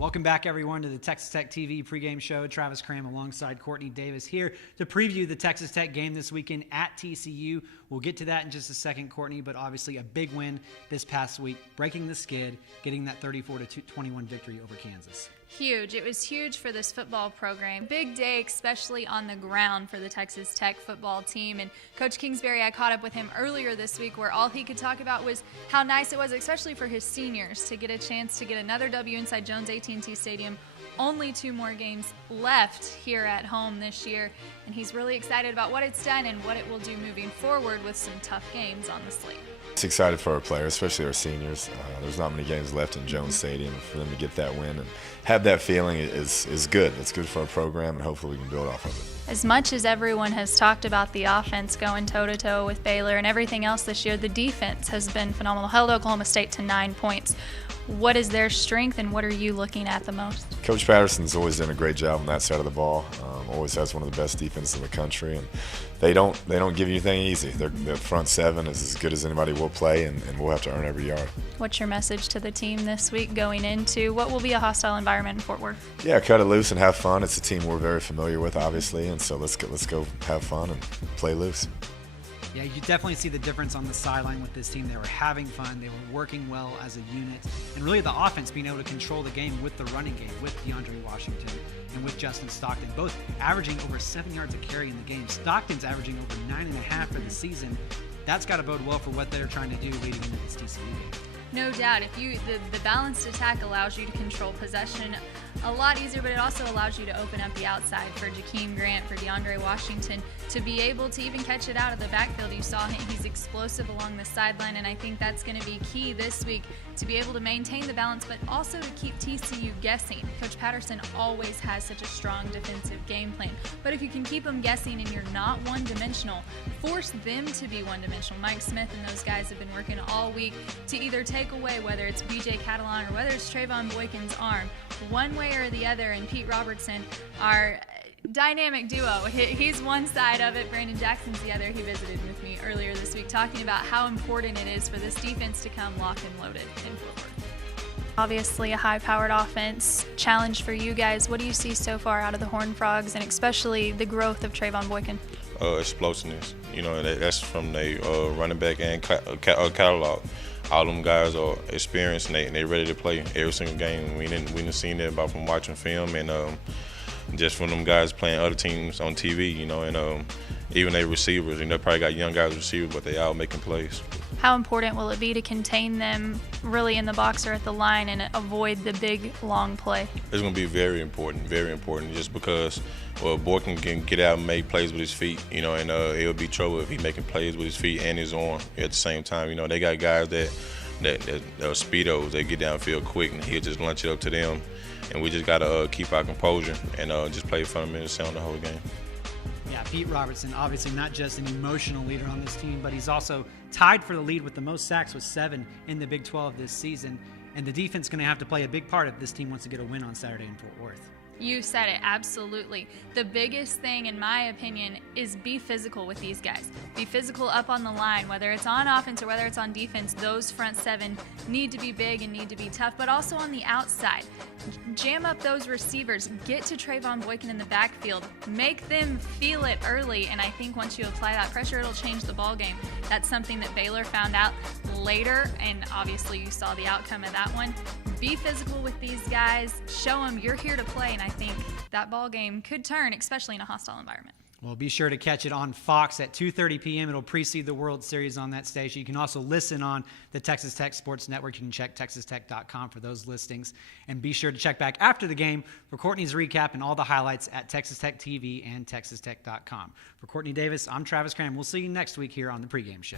Welcome back, everyone, to the Texas Tech TV pregame show. Travis Cram alongside Courtney Davis here to preview the Texas Tech game this weekend at TCU. We'll get to that in just a second, Courtney, but obviously a big win this past week, breaking the skid, getting that 34-21 victory over Kansas. Huge. It was huge for this football program. Big day, especially on the ground for the Texas Tech football team. And Coach Kingsbury, I caught up with him earlier this week where all he could talk about was how nice it was, especially for his seniors, to get a chance to get another W inside Jones AT&T Stadium. Only 2 more games left here at home this year, and he's really excited about what it's done and what it will do moving forward with some tough games on the slate. It's excited for our players, especially our seniors. There's not many games left in Jones Stadium. For them to get that win and have that feeling is good. It's good for our program, and hopefully we can build off of it. As much as everyone has talked about the offense going toe-to-toe with Baylor and everything else this year, the defense has been phenomenal. Held Oklahoma State to 9 points. What is their strength, and what are you looking at the most? Coach Patterson's always done a great job on that side of the ball. Always has one of the best defenses in the country, and they don't give you anything easy. Their front 7 is as good as anybody will play, and we'll have to earn every yard. What's your message to the team this week going into what will be a hostile environment in Fort Worth? Yeah, cut it loose and have fun. It's a team we're very familiar with, obviously, and so let's go have fun and play loose. Yeah, you definitely see the difference on the sideline with this team. They were having fun. They were working well as a unit. And really the offense being able to control the game with the running game, with DeAndre Washington and with Justin Stockton, both averaging over 7 yards a carry in the game. Stockton's averaging over 9.5 for the season. That's got to bode well for what they're trying to do leading into this TCU game. No doubt. If the balanced attack allows you to control possession a lot easier, but it also allows you to open up the outside for Jakeem Grant, for DeAndre Washington, to be able to even catch it out of the backfield. You saw him, he's explosive along the sideline, and I think that's going to be key this week to be able to maintain the balance, but also to keep TCU guessing. Coach Patterson always has such a strong defensive game plan, but if you can keep them guessing and you're not one-dimensional, force them to be one-dimensional. Mike Smith and those guys have been working all week to either take away, whether it's B.J. Catalon or whether it's Trayvon Boykin's arm, one way or the other, and Pete Robertson are dynamic duo. He's one side of it, Brandon Jackson's the other. He visited with me earlier this week talking about how important it is for this defense to come locked and loaded in Fort Worth. Obviously a high-powered offense challenge for you guys. What do you see so far out of the Horned Frogs, and especially the growth of Trayvon Boykin? Explosiveness. You know, that's from the running back and catalog. All them guys are experienced and they ready to play every single game. We didn't see that about from watching film and just from them guys playing other teams on TV, you know, and even they receivers. You know, probably got young guys receivers, but they all making plays. How important will it be to contain them really in the box or at the line and avoid the big, long play? It's going to be very important, just because Boykin can get out and make plays with his feet, you know, and it'll be trouble if he's making plays with his feet and his arm at the same time. You know, they got guys that are speedos. They get downfield quick, and he'll just lunch it up to them. And we just got to keep our composure and just play fundamental sound the whole game. Yeah, Pete Robertson, obviously not just an emotional leader on this team, but he's also tied for the lead with the most sacks with 7 in the Big 12 this season. And the defense is going to have to play a big part if this team wants to get a win on Saturday in Fort Worth. You said it, absolutely. The biggest thing, in my opinion, is be physical with these guys. Be physical up on the line, whether it's on offense or whether it's on defense. Those front 7 need to be big and need to be tough, but also on the outside. Jam up those receivers. Get to Trayvon Boykin in the backfield. Make them feel it early, and I think once you apply that pressure, it'll change the ball game. That's something that Baylor found out later, and obviously you saw the outcome of that one. Be physical with these guys. Show them you're here to play, and I think that ball game could turn, especially in a hostile environment. Well, be sure to catch it on Fox at 2:30 p.m. It'll precede the World Series on that station. You can also listen on the Texas Tech Sports Network. You can check texastech.com for those listings. And be sure to check back after the game for Courtney's recap and all the highlights at Texas Tech TV and texastech.com. For Courtney Davis, I'm Travis Cram. We'll see you next week here on the Pregame Show.